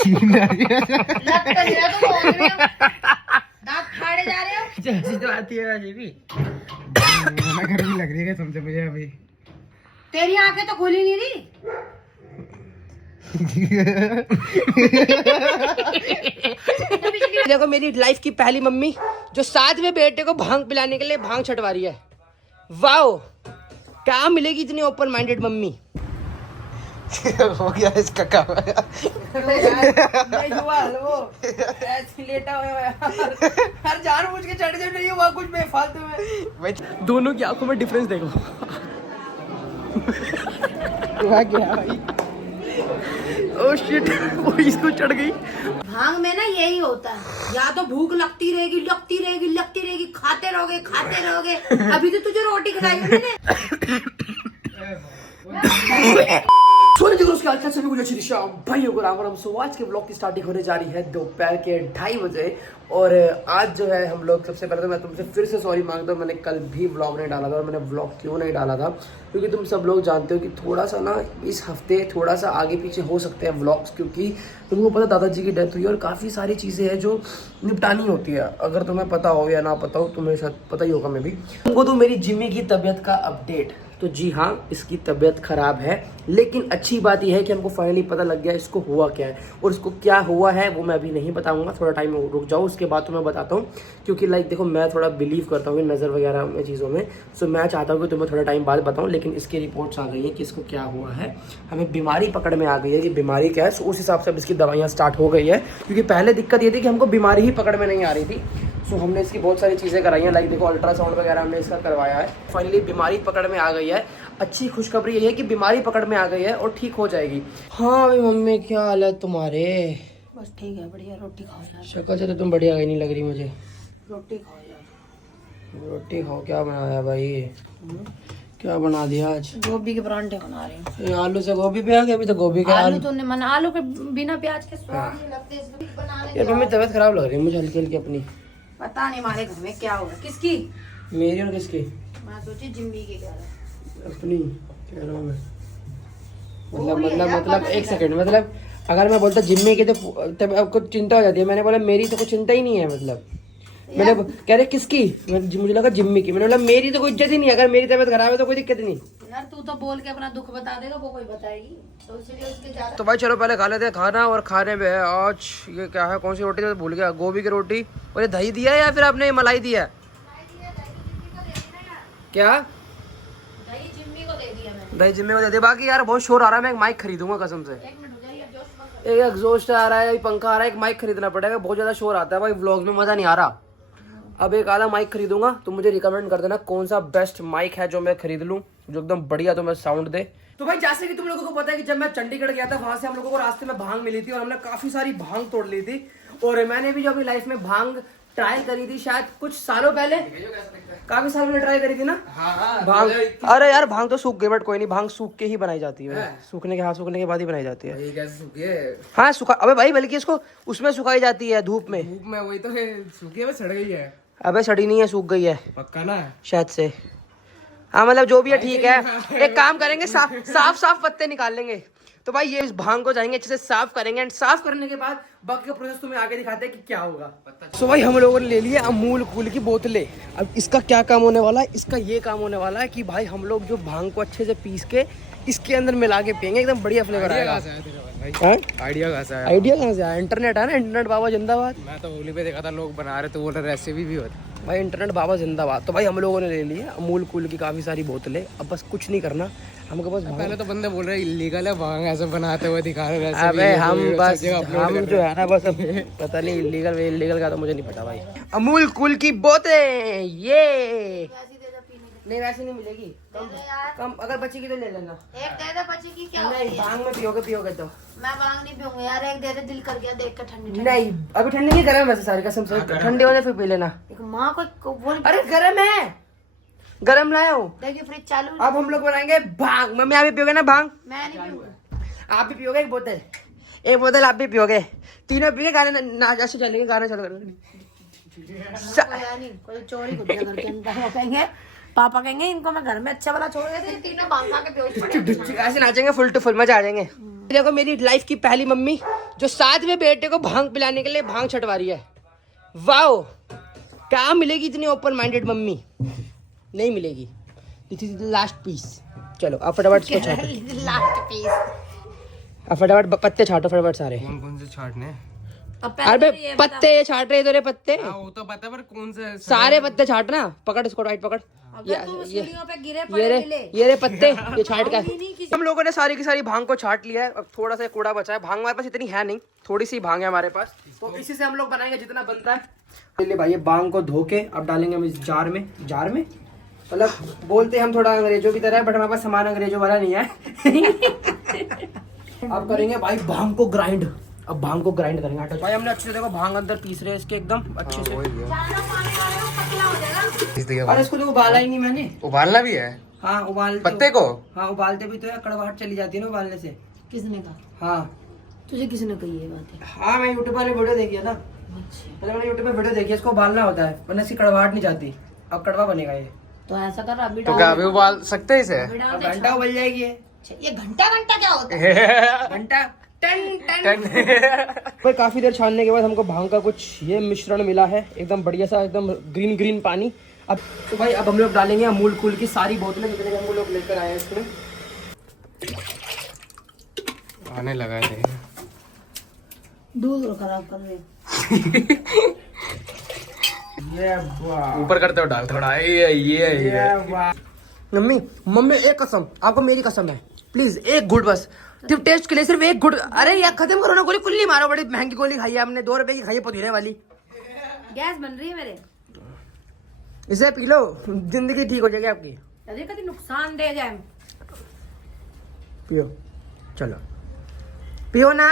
लग तो नहीं रहा, तुम बोल रहे हो दांत फाड़े जा रहे हो। जैसी तो आती है वैसे भी मना कर भी लग रही है तुमसे मुझे अभी। तेरी आंखें तो खुली नहीं रही। देखो मेरी लाइफ की पहली मम्मी जो साथ में बेटे को भांग पिलाने के लिए भांग छटवा रही है। वाओ, क्या मिलेगी इतनी ओपन माइंडेड मम्मी। हो गया इसका काम। हर जानबूझ के चढ़ नहीं हुआ कुछ बेफालतू में। दोनों की आंखों में डिफरेंस देखो। ओह शिट, वो इसको चढ़ गई। भांग में ना यही होता है, या तो भूख लगती रहेगी लगती रहेगी लगती रहेगी, खाते रहोगे खाते रहोगे। अभी तो तुझे रोटी खिलाई मैंने। सभी कुछ अच्छी दिशा भाइयों को राम राम। सो आज के ब्लॉग की स्टार्टिंग होने जा रही है दोपहर के 2:30 बजे। और आज जो है हम लोग, सबसे पहले तो मैं तुमसे फिर से सॉरी मांगता हूँ, मैंने कल भी व्लॉग नहीं डाला था। और मैंने व्लॉग क्यों नहीं डाला था, क्योंकि तुम सब लोग जानते हो कि थोड़ा सा ना इस हफ्ते थोड़ा सा आगे पीछे हो सकते हैं व्लॉग्स, क्योंकि तुमको पता दादाजी की डेथ हुई और काफ़ी सारी चीज़ें हैं जो निपटानी होती है। अगर तुम्हें पता हो या ना पता हो, तुम्हें शायद पता ही होगा। मैं भी तुमको तो मेरी जिम्मी की तबीयत का अपडेट, तो जी हाँ, इसकी तबीयत खराब है, लेकिन अच्छी बात यह है कि हमको फाइनली पता लग गया इसको हुआ क्या है। और इसको क्या हुआ है वो मैं अभी नहीं बताऊंगा, थोड़ा टाइम रुक जाओ, उसके बाद तो मैं बताता हूँ। क्योंकि देखो मैं थोड़ा बिलीव करता हूँ नज़र वगैरह में चीज़ों में। सो मैं चाहता हूँ कि तुम्हें थोड़ा टाइम बाद बताऊँ, लेकिन इसकी रिपोर्ट्स आ गई है कि इसको क्या हुआ है। हमें बीमारी पकड़ में आ गई है कि बीमारी क्या है। सो उस हिसाब से अब इसकी दवाइयाँ स्टार्ट हो गई है, क्योंकि पहले दिक्कत ये थी कि हमको बीमारी ही पकड़ में नहीं आ रही थी। सो हमने इसकी बहुत सारी चीज़ें कराई हैं, देखो अल्ट्रासाउंड वगैरह हमने इसका करवाया है। फाइनली बीमारी पकड़ में आ गई है। अच्छी खुशखबरी ये है कि बीमारी पकड़ में आ गई है और ठीक हो जाएगी। हाँ भाई मम्मी, क्या हाल है तुम्हारे? बस ठीक है, बढ़िया। रोटी खाओ यार। शक्ल से तो तुम बढ़िया नहीं लग रही मुझे। रोटी खाओ यार। रोटी खाओ। क्या बनाया भाई? क्या बना दिया आज? गोभी के परांठे बना रही हूँ। आलू से गोभी पे आ गया। अभी तो गोभी का आलू तो मन आलू के बिना प्याज के स्वाद नहीं लगते। यार मम्मी तबीयत खराब लग रही है मुझे हल्की हल्की अपनी। पता नहीं हमारे घर में क्या होगा। किसकी? मेरी और किसकी? मैं सोची जिम्मी की कह रहा। अपनी कह रहा हूँ मैं। मतलब एक सेकंड, मतलब अगर मैं बोलता जिम्मी की तो तब आपको चिंता हो जाती है। मैंने बोला मेरी तो कुछ चिंता ही नहीं है। मतलब मैंने कह रहे किसकी? मुझे लगा जिम्मी की। मैंने बोला मेरी तो कोई इज्जत ही नहीं है। अगर मेरी तबीयत खराब है तो कोई दिक्कत नहीं। यार तू तो बोल के अपना दुख बता देगा, वो कोई बताएगी तो इसलिए उसके ज्यादा। तो भाई चलो पहले खा लेते हैं खाना। और खाने में है आज ये क्या है, कौन सी रोटी तो भूल गया। गोभी की रोटी। और ये दही दिया है या फिर आपने मलाई दिया है? क्या? दही जिम्मी को दे दिया मैंने। दही जिम्मे को दे दे। बाकी यार बहुत शोर आ रहा है, मैं एक माइक खरीदूंगा कसम से। एक मिनट हो जाइए, जोश एक एग्जॉस्ट आ रहा है, पंखा आ रहा है, एक माइक खरीदना पड़ेगा। बहुत ज्यादा शोर आता है भाई, व्लॉग में मजा नहीं आ रहा। अब एक आधा माइक खरीदूंगा, तो मुझे रिकमेंड कर देना कौन सा बेस्ट माइक है जो मैं खरीद लूं, जो एकदम बढ़िया तो मैं साउंड दे। तो भाई जैसे कि तुम लोगों को पता है कि जब मैं चंडीगढ़ गया था, वहां से हम लोगों को रास्ते में भांग मिली थी और हमने काफी सारी भांग तोड़ ली थी। और मैंने भी जो अपनी लाइफ में भांग ट्राई करी थी शायद कुछ सालों पहले, काफी सालों में ट्राई करी थी ना भांग। अरे यार भांग तो सूख गई, बट कोई नहीं, भांग सूख के ही बनाई जाती है। सूखने के बाद ही बनाई जाती है। हाँ सूखा, अबे भाई बल्कि इसको उसमें सुखाई जाती है धूप में। वही तो सूखी है, सड़ गई है। अबे सड़ी नहीं है, सूख गई है पक्का ना? शायद से। हाँ मतलब जो भी है ठीक है। एक काम करेंगे, साफ पत्ते निकाल लेंगे। तो भाई ये इस भांग को जाएंगे अच्छे से साफ करेंगे, एंड साफ करने के बाद बाकी का प्रोसेस तुम्हें आगे दिखाते हैं कि क्या होगा। सो भाई हम लोगों ने ले लिया अमूल कूल की बोतलें। अब इसका क्या काम होने वाला है? इसका ये काम होने वाला है कि भाई हम लोग जो भांग को अच्छे से पीस के इसके अंदर मिला के पियेंगे, एकदम बढ़िया फ्लेवर आएगा। आइडिया कहाँ से आया? आइडिया कहाँ से आया? इंटरनेट है ना, इंटरनेट बाबा जिंदाबाद। मैं तो होली पे देखा था लोग बना रहे, तो बोल रहे रेसिपी भी होती भाई इंटरनेट बाबा जिंदाबाद। तो भाई हम लोगों ने ले ली है अमूल कूल की काफ़ी सारी बोतलें। अब बस कुछ नहीं करना हमको, बस पहले तो बंदे बोल रहे इलीगल है भांग, ऐसे बनाते हुए दिखा रहे। अबे हम जो है ना बस पता नहीं इलीगल का तो मुझे नहीं पता भाई। अमूल कूल की बोतलें ये नहीं, वैसे नहीं मिलेगी। कम अगर बच्चे की तो ले लेना। एक दे दे बच्चे की। क्या नहीं भांग में पियोगे तो मैं भांग नहीं पीऊंगा यार। एक दे दे, दिल कर गया देख कर ठंडी। नहीं अभी ठंडी नहीं, गर्म वैसे सारी कसम से। ठंडी होने फिर पी लेना। एक माँ को बोल। अरे गर्म है, गर्म लाया हूँ। देखिए फ्रिज चालू। अब हम लोग बनाएंगे भांग। मम्मी आप भी पियोगे ना भांग? मैं नहीं पीऊंगा। आप भी पियोगे एक बोतल आप भी पियोगे, तीनों पिए। गाने ना जैसे चलेंगे, गाना चालू करेंगे। कोई नहीं, कोई चोरी को घर के अंदर कहेंगे पापा कहेंगे इनको मैं घर में अच्छा वाला छोड़ गए थे, तीनों भांग खा के बेहोश पड़े। ऐसे नाचेंगे फुल टू फुल, मजा आ जाएंगे। देखो मेरी लाइफ की पहली मम्मी जो 7वें बेटे को भांग पिलाने के लिए भांग छटवा रही है। वाओ, क्या मिलेगी इतनी ओपन माइंडेड मम्मी? नहीं मिलेगी। This is the last piece. चलो अब फटाफट इसको छाटो, लास्ट पीस। अब फटाफट पत्ते छाटो फटाफट सारे। कौन कौन से छाटने? अरे पत्ते ये छाट रहे तेरे पत्ते, वो तो पता है पर कौन से सारे पत्ते छाटना। पकड़ इसको, राइट पकड़। सीढ़ियों पे गिरे ये पड़े रे मिले। ये रे पत्ते, ये छाट का। हम लोगों ने सारी की सारी भांग को छाट लिया है। अब थोड़ा सा कूड़ा बचा है। भांग हमारे पास इतनी है नहीं, थोड़ी सी भांग है हमारे पास, तो इसी से हम लोग बनाएंगे जितना बनता है। चलिए भाई, ये भांग को धो के अब डालेंगे हम इस जार में। जार में मतलब बोलते हम थोड़ा अंग्रेजों की तरह है, बट हमारे पास सामान अंग्रेजों वाला नहीं है। अब करेंगे भाई भांग को ग्राइंड। अब भांग को ग्राइंड करेंगे आटा। भाई हमने अच्छे से, देखो भांग अंदर पीस रहे हैं इसके एकदम अच्छे से। अरे इसको तो उबाला ही नहीं मैंने। उबालना भी है? हाँ उबालते पत्ते को? हाँ उबालते भी तो है, कड़वाहट चली जाती है ना उबालने से। किसने कहा? हाँ तुझे किसने कही ये बात है? हाँ मैं यूट्यूब पर वीडियो देखी है ना, मतलब मैंने यूट्यूब पे वीडियो देखी है, इसको उबालना होता है वरना इसकी कड़वाहट नहीं जाती। अब कड़वा बनेगा ये। तो ऐसा कर, अभी तो डाल क्या दे। अभी उबाल सकते हैं इसे? अभी डाल अब दे, घंटा उबल जाएगी ये। ये घंटा घंटा क्या होता है? घंटा टन टन। फिर काफी देर छानने के बाद हमको भांग का कुछ ये मिश्रण मिला है, एकदम बढ़िया सा, एकदम ग्रीन ग्रीन पानी। अब तो भाई अब हम लोग डालेंगे अमूल कूल की सारी बोतलें जितने हम लोग लेकर आए हैं इसमें। आने लगा है। दूध और खराब कर रहे हो। ये वाह, ऊपर करते हो डाल थोड़ा। ये मम्मी मम्मी एक कसम, आपको मेरी कसम है, प्लीज एक घुट बस, सिर्फ टेस्ट के लिए, सिर्फ एक घुट। अरे यार खत्म करो ना गोली, कुल्ली मारो। बड़ी महंगी गोली खाई है हमने, 2 रुपए की खाई है पुदीने वाली। गैस बन रही है मेरे। इसे पी लो, जिंदगी ठीक हो जाएगी आपकी। अरे कभी नुकसान दे जाए। पियो, चलो पियो ना।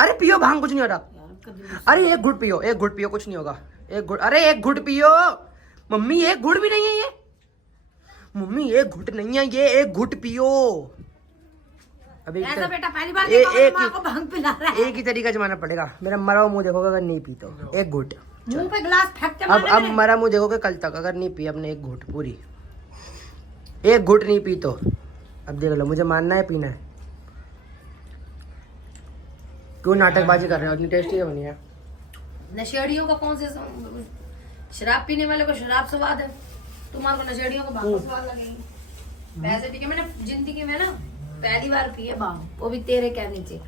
अरे पियो, भांग कुछ नहीं हो रहा। अरे एक घुट पियो, एक घुट पियो, कुछ नहीं होगा। एक घुट, अरे एक घुट पियो मम्मी, एक घुट भी नहीं है ये। मम्मी एक घुट नहीं है ये, एक घुट पियो। अभी ऐसा बेटा पहली बार माँ को भांग पिला रहा है। एक ही तरीका जमाना पड़ेगा। मेरा मरा हुआ मुंह देखोगे अगर नहीं पी तो। एक घुट, मुंह पे गिलास फेंक के अब मारने मेरे। मरा मुंह देखोगे कल तक, अगर नहीं पी अपने एक घुट पूरी, एक घुट नहीं पी तो। अब देख लो, मुझे मानना है पीना है। क्यों नाटकबाजी कर रहे हो? इतनी टेस्टी बनी है। नशेड़ियों का कौन से शराब पीने वाले को शराब स्वाद है, तुम्हारे को नशेड़ियों को भांग का स्वाद लगेगी। वैसे ठीक है, मैंने जिंदगी में ना पहली बार पी है भांग, वो भी तेरे कहने से।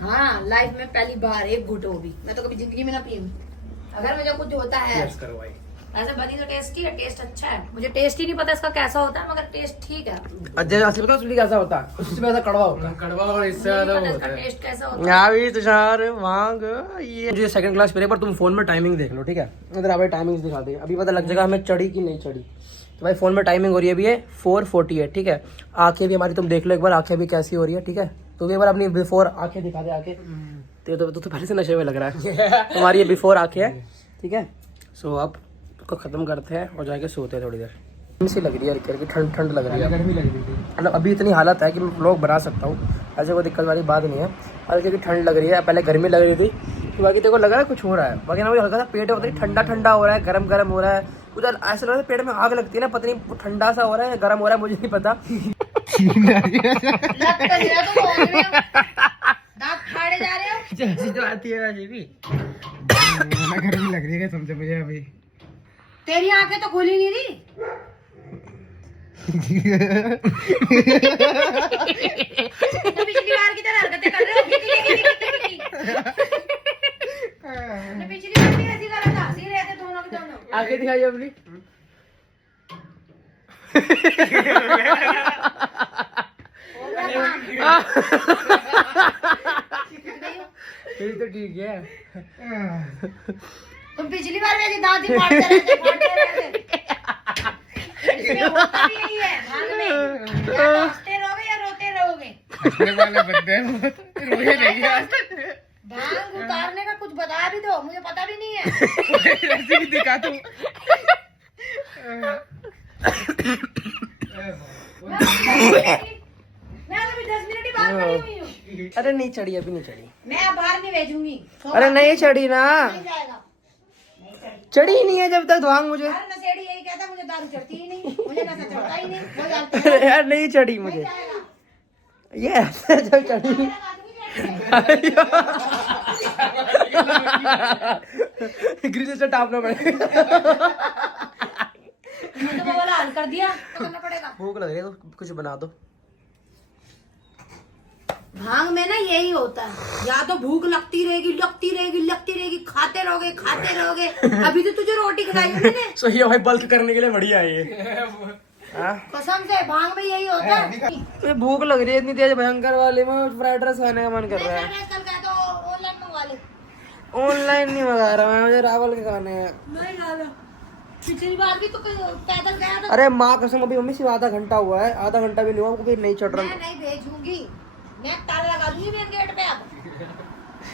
हाँ लाइफ में पहली बार एक घुट, वो भी मैं तो कभी जिंदगी में ना पी हूँ। अगर मुझे कुछ होता है ऐसे बनी तो टेस्टी है, टेस्ट अच्छा है। मुझे टेस्ट ही नहीं पता इसका कैसा होता है, मगर टेस्ट ठीक है। असली बताओ, असली कैसा होता है? उससे ज्यादा कड़वा होता है। कड़वा और इससे नहीं ज्यादा पता होता इसका है। टेस्ट कैसा होता है। भी तुषार भांग ये मुझे सेकंड क्लास पे, पर तुम फोन में टाइमिंग देख लो, ठीक है? इधर आप टाइमिंग्स दिखा दे, अभी पता लग जाएगा हमें चढ़ी कि नहीं चढ़ी। तो भाई फोन में टाइमिंग हो रही है अभी, है 4:40, ठीक है? आंखें भी हमारी तुम देख लो एक बार, आंखें भी कैसी हो रही है, ठीक है? तो एक बार अपनी बिफोर आंखें दिखा दे आके। तो पहले से नशे में लग रहा है। तुम्हारी ये बिफोर आंखें है, ठीक है? सो अब इसको खत्म करते हैं और जाके सोते हैं थोड़ी देर। ठंड सी लग रही है, हल्की ठंड ठंड लग रही है। गर्मी लग रही थी। मतलब अभी इतनी हालत है कि मैं व्लॉग बना सकता हूँ, ऐसे कोई दिक्कत वाली बात नहीं है। हल्की की ठंड लग रही है, पहले गर्मी लग रही थी, तो बाकी तेरे को लग रहा है कुछ हो रहा है। बाकी ना मुझे हल्का सा पेट होता है, ठंडा ठंडा हो रहा है, गरम गरम हो रहा है, कुछ ऐसा लग रहा है पेट में आग लगती है ना, पता नहीं ठंडा सा हो रहा है, गरम हो रहा है, मुझे नहीं पता। दांत फाड़े जा रहे हो। तो आती है वैसे भी। गर्मी लग रही है तुमसे मुझे अभी। तेरी आंखें तो खुली नहीं रही। तो पिछली बार की तरह हरकतें कर रहे हो। पिछली बार भी ऐसी कर रहा था, हंसी रहे थे दोनों के दोनों। आगे दिखाइए अपनी। यही तो ठीक है। तुम पिछली बार भी ऐसी दांत ही फाड़ते रहे थे। इसमें होता भी यही है भांग में, या तो हंसते रहोगे या रोते रहोगे। हंसने वाले बंदे हैं बहुत, रोए नहीं यार। भांग उतारने का कुछ बता भी दो, मुझे पता भी नहीं है। ऐसे भी दिखा तू। मैं अभी 10 मिनट ही बाहर खड़ी हुई हूँ। अरे नहीं चढ़ी, अभी नहीं चढ़ी। मैं अब बाहर नहीं भेजूंगी। अरे नहीं चढ़ी ना, नहीं जाएगा। चढ़ी नहीं है जब तक भांग मुझे। हर नशेड़ी यही कहता दारू चढ़ती ही नहीं, मुझे नशा चढ़ता ही नहीं, वो जानते हैं। अरे यार नहीं चढ़ी मुझे, ये ऐसे जो चढ़ी ग्रीन से टापना पड़ेगा। तो वो वाला हल कर दिया तो करना पड़ेगा। भूख लग रही है तो कुछ बना दो। भांग में ना यही होता है, या तो भूख लगती रहेगी लगती रहेगी लगती रहेगी, खाते रहोगे खाते रहोगे। अभी तो तुझे रोटी खिलाई है मैंने। सो ये भाई बल्क करने के लिए बढ़िया है ये। कसम से भांग में यही होता है। ये भूख लग रही है इतनी तेज भयंकर वाली में, फ्राइड राइस खाने का मन कर रहा है। कल गया तो ऑनलाइन मंगवा ले। ऑनलाइन नहीं मंगा रहा मैं, मुझे रावल के खाने हैं। नहीं खाना, पिछली बार भी तो पैदल गया था। अरे माँ कसम अभी मम्मी सिर्फ आधा घंटा हुआ है, आधा घंटा भी नहीं हुआ, क्योंकि नहीं चढ़ रहा। मैं नहीं भेजूंगी, मैं ताला लगा दूंगी मेन गेट पे। अब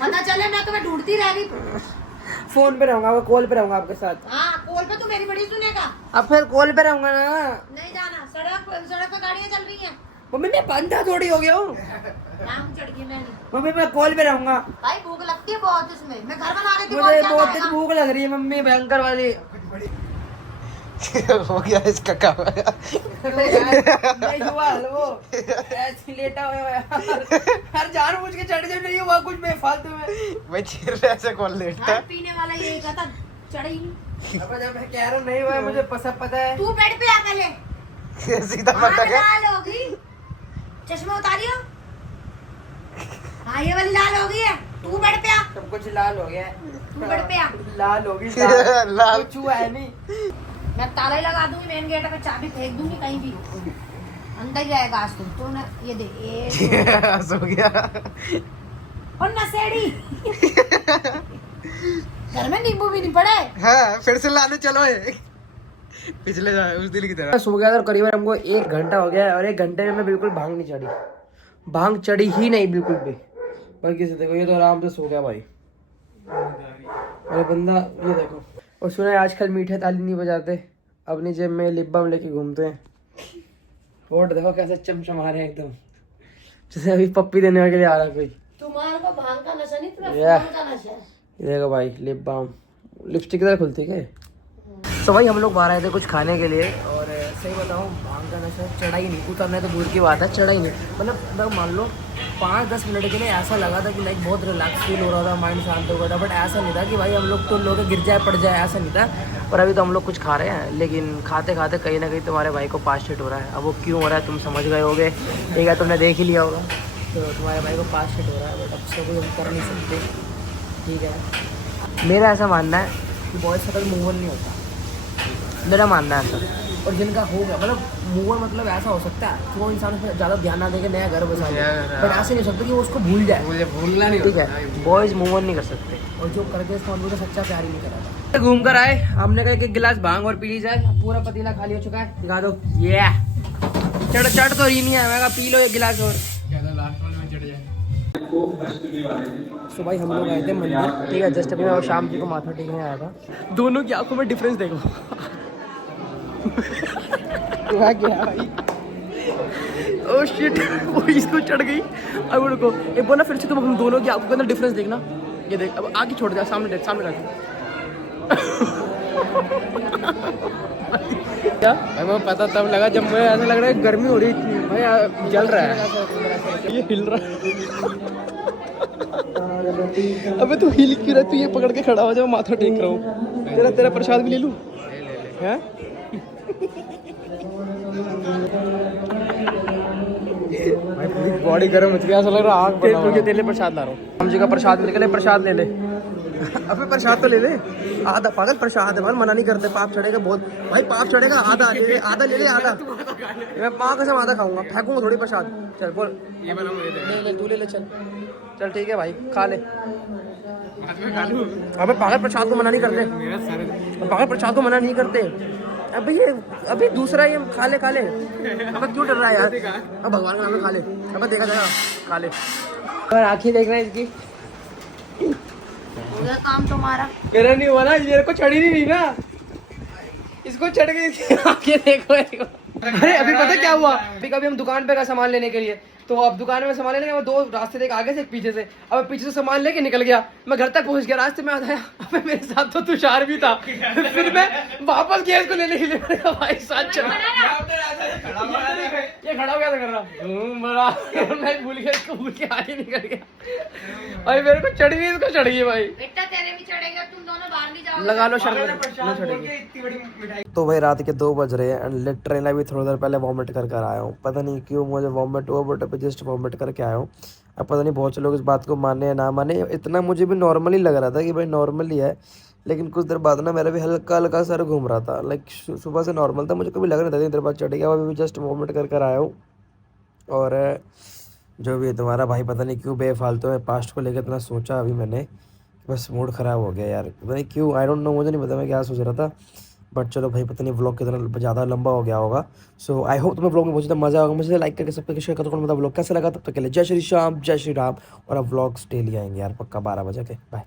पता चले मैं तुम्हें ढूंढती रह गई। फोन पे रहूंगा, कॉल पे रहूंगा आपके साथ। हाँ कॉल पे तो मेरी बड़ी सुनेगा। अब फिर कॉल पे रहूंगा ना। नहीं जाना, सड़क पे गाड़ियाँ चल रही हैं। मम्मी मैं बंदा थोड़ी हो गया हूँ। भांग चढ़ गई मैंने। मम्मी मैं कॉल पे रहूंगा। भाई भूख लगती है बहुत इसमें, मैं घर बना लेती हूँ। मुझे क्या बहुत खाएगा? तेज भूख लग रही है मम्मी, भयंकर वाली। हो गया इसका काम। नहीं हुआ वो ऐसे लेटा हुआ है। हर जानबूझ के चढ़ जाए, नहीं हुआ कुछ बेफालतू में। भाई चिर ऐसे कौन लेटता हाँ, है? पीने वाला यही कहता चढ़ी नहीं। अब जब मैं कह रहा हूँ नहीं हुआ है, मुझे पता है। तू बेड पे आकर ले। सीधा पता क्या? लाल होगी, चश्मा उतारियो। हाँ ये वाली लाल हो गई है, तू बेड पे आ। सब कुछ लाल हो गया है। तू बेड पे आ। लाल होगी लाल। कुछ हुआ है नहीं। मैं ताला ही लगा दूंगी मेन गेट पे, चाबी फेंक दूंगी कहीं भी, अंदर ही जाएगा आज तुम तो ना। ये दे सो गया। और नशेड़ी। घर में नींबू भी नहीं पड़े। हाँ फिर से लाने चलो ये। पिछले उस दिन की तरह। सो गया था, करीबन हमको 1 घंटा हो गया है, और 1 घंटे में मैं बिल्कुल भांग नहीं चढ़ी, भांग चढ़ी ही नहीं बिल्कुल भी। बाकी से देखो ये तो आराम से सो गया भाई। अरे बंदा ये देखो, और सुना है आजकल मीठे ताली नहीं बजाते, अपनी जेब में लिप बाम लेके घूमते हैं। और देखो कैसे चमचमा रहे हैं एकदम, जैसे अभी पप्पी देने के लिए आ रहा कोई। तुम्हारे को भांग का नशा नहीं, तुम्हें Yeah. फोन का नशा है। ये देखो भाई लिप बाम, लिपस्टिक किधर खुलती है। तो भाई हम लोग बाहर आए थे कुछ खाने के लिए, और सही बताऊँ भांग का नशा चढ़ा ही नहीं, उतरने तो दूर की बात है, चढ़ा ही नहीं। मतलब मान लो 5-10 मिनट के लिए ऐसा लगा था कि लाइक बहुत रिलैक्स फील हो रहा था, माइंड शांत हो गया था, बट ऐसा नहीं था कि भाई हम लोग तो लोग गिर जाए पड़ जाए, ऐसा नहीं था। और अभी तो हम लोग कुछ खा रहे हैं, लेकिन खाते खाते कहीं ना कहीं तुम्हारे भाई को पास हिट हो रहा है। अब वो क्यों हो रहा है तुम समझ गए होगे, ठीक है, तुमने देख ही लिया होगा। तो तुम्हारे भाई को पास हिट हो रहा है, बट अब सब हम कर नहीं सकते, ठीक है। मेरा ऐसा मानना है कि बॉयज़ का कभी मूव ऑन नहीं होता, मेरा मानना है ऐसा। और जिनका हो गया मतलब मूव ऑन, मतलब ऐसा हो सकता है कि वो इंसान उस पर ज़्यादा ध्यान ना देके नया घर बसा ले, बट ऐसे नहीं हो सकता कि वो उसको भूल जाए। मुझे भूलना नहीं, ठीक है, बॉयज़ मूव ऑन नहीं कर सकते, और जो करके इसका मतलब सच्चा प्यार ही नहीं करा था। घूम कर आए, हमने कहा एक गिलास भांग और पी ली जाए, पूरा पतीला खाली हो चुका है, दिखा दो। ये चढ़ तो रही नहीं है, मैं कहा पी लो एक गिलास और। लास्ट में चढ़ जाए। तो भाई हम लोग आए थे मंदिर, ठीक है, जस्ट अभी मैं शाम जी को माथा टेकने आया था। दोनों की आंखों में डिफरेंस देखो। क्या भाई, ओह शिट, वो इसको चढ़ गई। अब रुको एक बोला फिर से, तुम हम दोनों की आंखों के अंदर डिफरेंस देखना। ये देख, अब आगे छोड़ दिया, सामने देख, सामने रख। क्या हमें पता तब लगा जब मैं ऐसा लग रहा है गर्मी हो रही थी भाई, जल रहा है, ये हिल रहा है। अबे तू हिल क्यों रहा है, तू ये पकड़ के खड़ा हो जा, मैं माथा टेक रहा हूँ। तेरा प्रसाद भी ले लूँ हैं? भाई पूरी बॉडी गर्म हो चुकी है, ऐसा लग रहा है आग बना हुआ है। तेरे लिए प्रसाद ला रहा हूँ, हम जी का प्रसाद मिल गया, प्रसाद ले ले। अबे प्रसाद तो ले ले, आधा पागल प्रसाद है भाई, मना नहीं करते, पाप चढ़ेगा बहुत भाई, पाप चढ़ेगा। आधा ले ले, आधा ले ले, आधा मैं माँ कसम आधा खाऊंगा, फेंकूंगा थोड़ी प्रसाद। चल बोल, ये वाला मुझे दे। ले ले, तू ले ले, चल चल ठीक है भाई, खा ले। बाद में खा लूं। अबे पागल प्रसाद को मना नहीं करते, मेरा सर पागल प्रसाद को मना नहीं करते। अबे ये अभी दूसरा ये खा ले, खा ले। अबे क्यों डर रहा है यार, अब भगवान का नाम में खा ले। अबे देखा जाएगा, खा ले। और आँखें देख रहे हैं इसकी, हो गया काम तुम्हारा। मेरा नहीं हुआ ना, मेरे को चढ़ी नहीं ना, इसको चढ़ गई। आगे देखो। अरे अभी पता क्या हुआ, अभी कभी हम दुकान पे का सामान लेने के लिए, तो अब दुकान में सामान लेने गया, मैं 2 रास्ते देख आगे से एक पीछे से, अब पीछे से सामान लेके निकल गया, मैं घर तक पहुंच गया, रास्ते में आया अबे मेरे साथ तो तुषार भी था। फिर मैं वापस गया इसको लेने के लिए, मैंने कहा भाई साथ चला। ये खड़ा हो गया था कर रहा मैं भूल गया, इसको भूल के आगे निकल गया भाई, मेरे को चढ़ गई, इसको चढ़ गई भाई। बेटा तेरे भी चढ़ेगा, तुम दोनों बाहर नहीं जाओगे। लगा लो शर्ट। तो भाई रात के 2 बज रहे हैं एंड लिटरली अभी थोड़ी देर पहले वॉमिट कर आया हूँ, पता नहीं क्यों मुझे वॉमिट हुआ, बट अभी जस्ट वॉमिट करके आया हूँ। अब पता नहीं बहुत से लोग इस बात को माने या ना माने, इतना मुझे भी नॉर्मल ही लग रहा था कि भाई नॉर्मल ही है, लेकिन कुछ देर बाद ना मेरा भी हल्का हल्का सर घूम रहा था, लाइक सुबह से नॉर्मल था, मुझे कभी लग नहीं था, इतनी देर बाद चढ़ गया, अभी जस्ट वॉमिट कर आया हूँ। और जो भी है तुम्हारा भाई पता नहीं क्यों बेफालतू में पास्ट को लेकर इतना सोचा, अभी मैंने बस मूड ख़राब हो गया यार, पता नहीं क्यों, आई डोंट नो, मुझे नहीं पता मैं क्या सोच रहा था, बट चलो भाई पता नहीं व्लॉग कितना ज़्यादा लंबा हो गया होगा। सो आई होप तुम्हें व्लॉग में बहुत ज़्यादा मज़ा होगा, मुझे लाइक करके सब कुछ शेयर करो, मतलब व्लॉग कैसा लगा, तब तक के लिए जय श्री श्याम, जय श्री राम, और अब व्लॉग्स डेली आएंगे यार पक्का 12 बजे के, बाय।